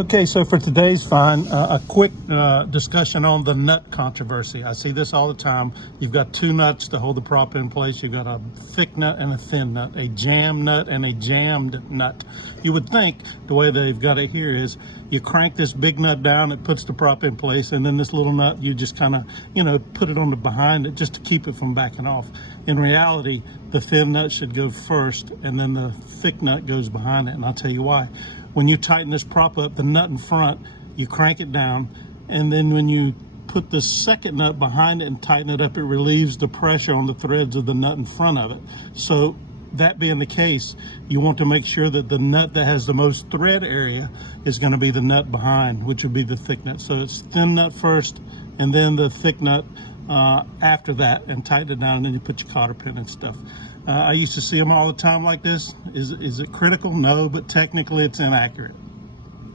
Okay, so for today's find, a quick discussion on the nut controversy. I see this all the time. You've got two nuts to hold the prop in place. You've got a thick nut and a thin nut, a jam nut and a jammed nut. You would think the way they've got it here is you crank this big nut down, it puts the prop in place, and then this little nut, you just kind of, put it on the behind it just to keep it from backing off. In reality, the thin nut should go first, and then the thick nut goes behind it, and I'll tell you why. When you tighten this prop up, the nut in front, you crank it down, and then when you put the second nut behind it and tighten it up, it relieves the pressure on the threads of the nut in front of it. So that being the case, you want to make sure that the nut that has the most thread area is going to be the nut behind, which would be the thick nut. So it's thin nut first, and then the thick nut after that, and tighten it down, and then you put your cotter pin and stuff. I used to see them all the time like this. Is it critical? No, but technically it's inaccurate.